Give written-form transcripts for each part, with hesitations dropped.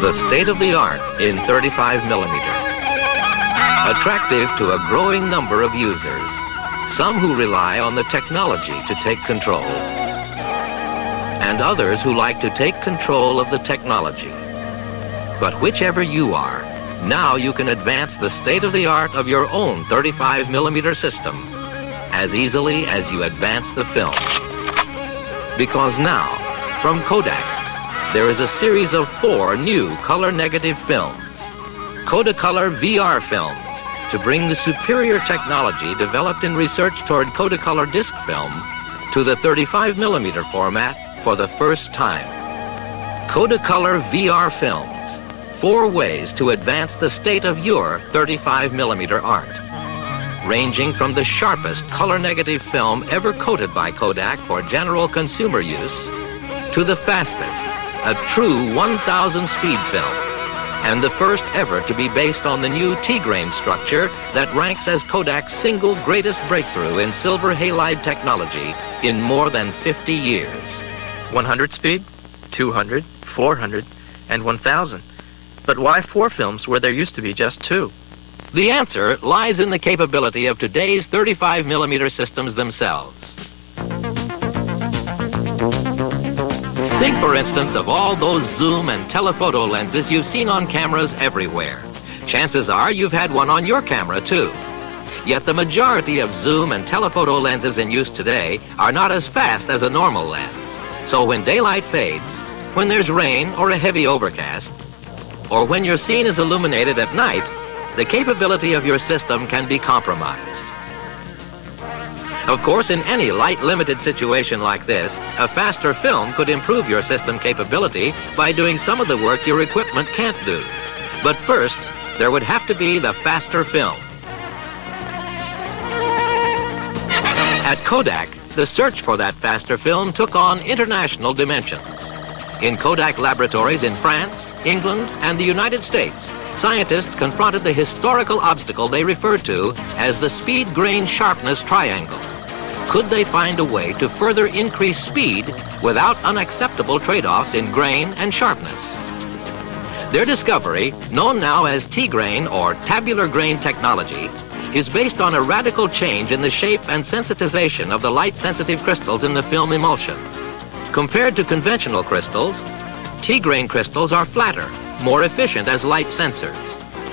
The state-of-the-art in 35 millimeter. Attractive to a growing number of users, some who rely on the technology to take control, and others who like to take control of the technology. But whichever you are, now you can advance the state-of-the-art of your own 35 millimeter system as easily as you advance the film. Because now, from Kodak, there is a series of 4 new color-negative films, Kodacolor VR films, to bring the superior technology developed in research toward Kodacolor disc film to the 35 millimeter format for the first time. Kodacolor VR films, 4 ways to advance the state of your 35 millimeter art, ranging from the sharpest color-negative film ever coated by Kodak for general consumer use to the fastest, a true 1,000 speed film, and the first ever to be based on the new T-grain structure that ranks as Kodak's single greatest breakthrough in silver halide technology in more than 50 years. 100 speed, 200, 400, and 1,000. But why 4 films where there used to be just 2? The answer lies in the capability of today's 35 millimeter systems themselves. Think, for instance, of all those zoom and telephoto lenses you've seen on cameras everywhere. Chances are you've had one on your camera, too. Yet the majority of zoom and telephoto lenses in use today are not as fast as a normal lens. So when daylight fades, when there's rain or a heavy overcast, or when your scene is illuminated at night, the capability of your system can be compromised. Of course, in any light-limited situation like this, a faster film could improve your system capability by doing some of the work your equipment can't do. But first, there would have to be the faster film. At Kodak, the search for that faster film took on international dimensions. In Kodak laboratories in France, England, and the United States, scientists confronted the historical obstacle they referred to as the speed-grain sharpness triangle. Could they find a way to further increase speed without unacceptable trade-offs in grain and sharpness? Their discovery, known now as T-grain or tabular grain technology, is based on a radical change in the shape and sensitization of the light-sensitive crystals in the film emulsion. Compared to conventional crystals, T-grain crystals are flatter, more efficient as light sensors.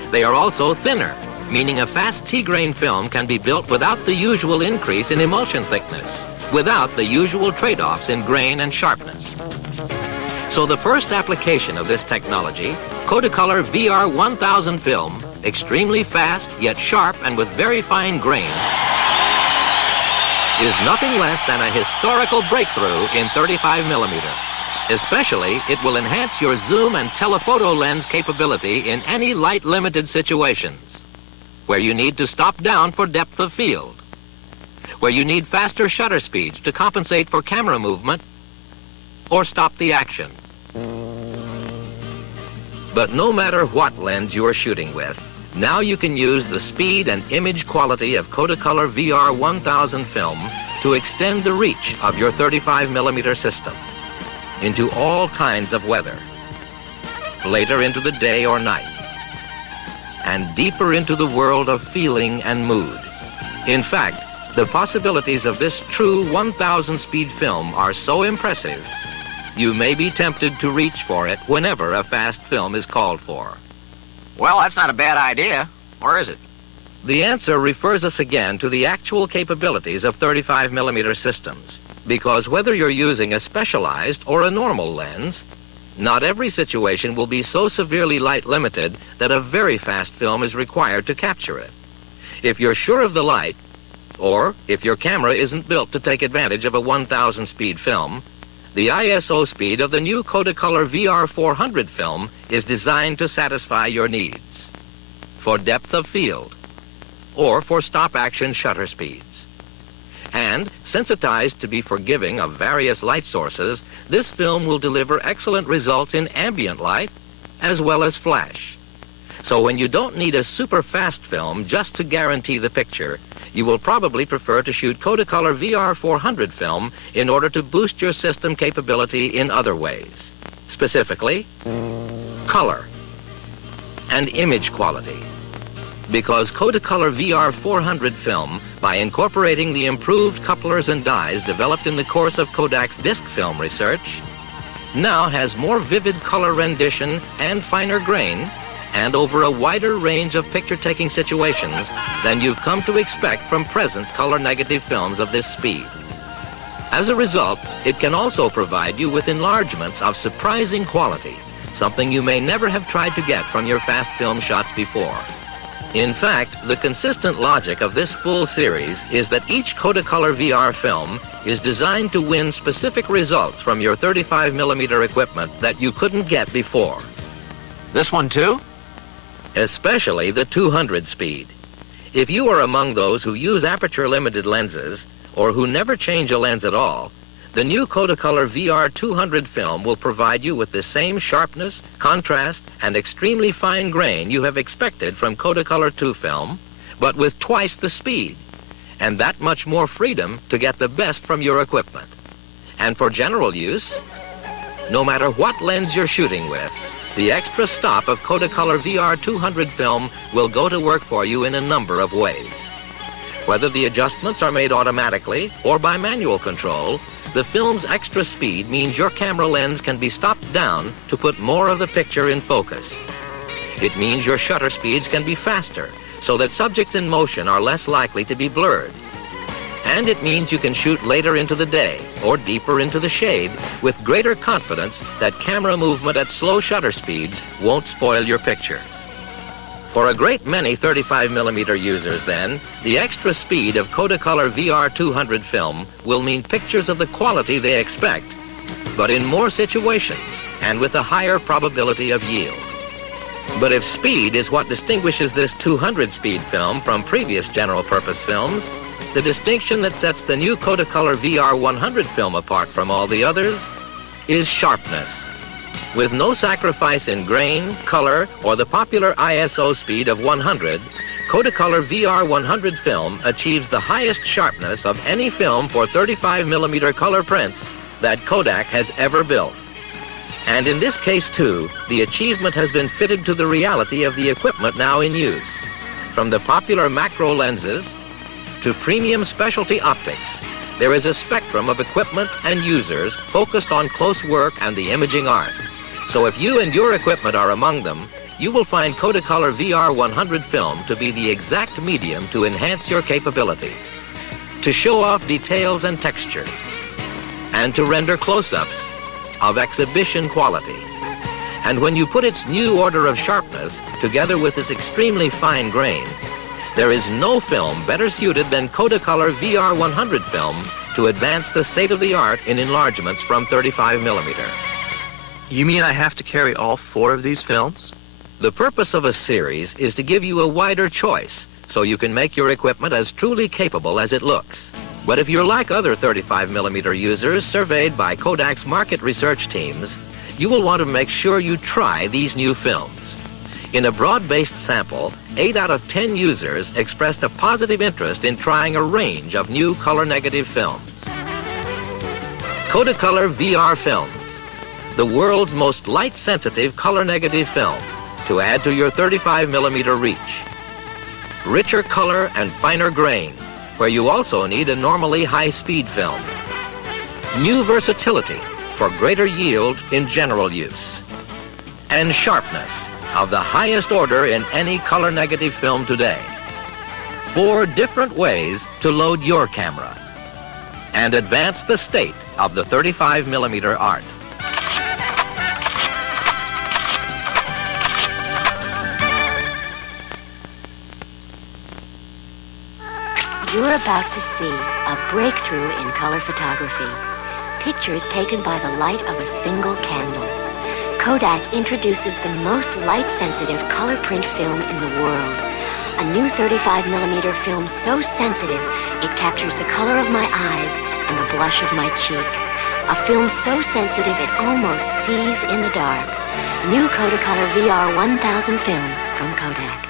They are also thinner, meaning a fast T-grain film can be built without the usual increase in emulsion thickness, without the usual trade-offs in grain and sharpness. So the first application of this technology, Kodacolor VR 1000 film, extremely fast yet sharp and with very fine grain, is nothing less than a historical breakthrough in 35 millimeter. Especially, it will enhance your zoom and telephoto lens capability in any light-limited situations, where you need to stop down for depth of field, where you need faster shutter speeds to compensate for camera movement or stop the action. But no matter what lens you're shooting with, now you can use the speed and image quality of Kodacolor VR 1000 film to extend the reach of your 35 millimeter system into all kinds of weather, later into the day or night, and deeper into the world of feeling and mood. In fact, the possibilities of this true 1000 speed film are so impressive, you may be tempted to reach for it whenever a fast film is called for. Well, that's not a bad idea, or is it? The answer refers us again to the actual capabilities of 35 millimeter systems, because whether you're using a specialized or a normal lens, not every situation will be so severely light limited that a very fast film is required to capture it. If you're sure of the light, or if your camera isn't built to take advantage of a 1000 speed film, the ISO speed of the new Kodacolor VR 400 film is designed to satisfy your needs for depth of field or for stop-action shutter speeds. And, sensitized to be forgiving of various light sources, this film will deliver excellent results in ambient light as well as flash. So when you don't need a super fast film just to guarantee the picture, you will probably prefer to shoot Kodacolor VR 400 film in order to boost your system capability in other ways. Specifically, color and image quality. Because Kodacolor VR 400 film, by incorporating the improved couplers and dyes developed in the course of Kodak's disc film research, now has more vivid color rendition and finer grain, and over a wider range of picture-taking situations than you've come to expect from present color negative films of this speed. As a result, it can also provide you with enlargements of surprising quality, something you may never have tried to get from your fast film shots before. In fact, the consistent logic of this full series is that each Kodacolor VR film is designed to win specific results from your 35mm equipment that you couldn't get before. This one too? Especially the 200 speed. If you are among those who use aperture-limited lenses, or who never change a lens at all, the new Kodacolor VR 200 film will provide you with the same sharpness, contrast, and extremely fine grain you have expected from Kodacolor 2 film, but with twice the speed, and that much more freedom to get the best from your equipment. And for general use, no matter what lens you're shooting with, the extra stop of Kodacolor VR 200 film will go to work for you in a number of ways. Whether the adjustments are made automatically or by manual control, the film's extra speed means your camera lens can be stopped down to put more of the picture in focus. It means your shutter speeds can be faster, so that subjects in motion are less likely to be blurred. And it means you can shoot later into the day or deeper into the shade with greater confidence that camera movement at slow shutter speeds won't spoil your picture. For a great many 35mm users, then, the extra speed of Kodacolor VR 200 film will mean pictures of the quality they expect, but in more situations and with a higher probability of yield. But if speed is what distinguishes this 200 speed film from previous general-purpose films, the distinction that sets the new Kodacolor VR 100 film apart from all the others is sharpness. With no sacrifice in grain, color, or the popular ISO speed of 100, Kodacolor VR 100 film achieves the highest sharpness of any film for 35mm color prints that Kodak has ever built. And in this case, too, the achievement has been fitted to the reality of the equipment now in use. From the popular macro lenses to premium specialty optics, there is a spectrum of equipment and users focused on close work and the imaging art. So if you and your equipment are among them, you will find Kodacolor VR 100 film to be the exact medium to enhance your capability, to show off details and textures, and to render close-ups of exhibition quality. And when you put its new order of sharpness together with its extremely fine grain, there is no film better suited than Kodacolor VR 100 film to advance the state-of-the-art in enlargements from 35mm. You mean I have to carry all 4 of these films? The purpose of a series is to give you a wider choice so you can make your equipment as truly capable as it looks. But if you're like other 35mm users surveyed by Kodak's market research teams, you will want to make sure you try these new films. In a broad-based sample, 8 out of 10 users expressed a positive interest in trying a range of new color-negative films. Kodacolor VR films, the world's most light-sensitive color-negative film, to add to your 35mm reach. Richer color and finer grain, where you also need a normally high-speed film. New versatility for greater yield in general use. And sharpness of the highest order in any color-negative film today. 4 different ways to load your camera and advance the state of the 35mm art. You're about to see a breakthrough in color photography. Pictures taken by the light of a single candle. Kodak introduces the most light-sensitive color print film in the world. A new 35mm film so sensitive, it captures the color of my eyes and the blush of my cheek. A film so sensitive it almost sees in the dark. New Kodacolor VR 1000 film from Kodak.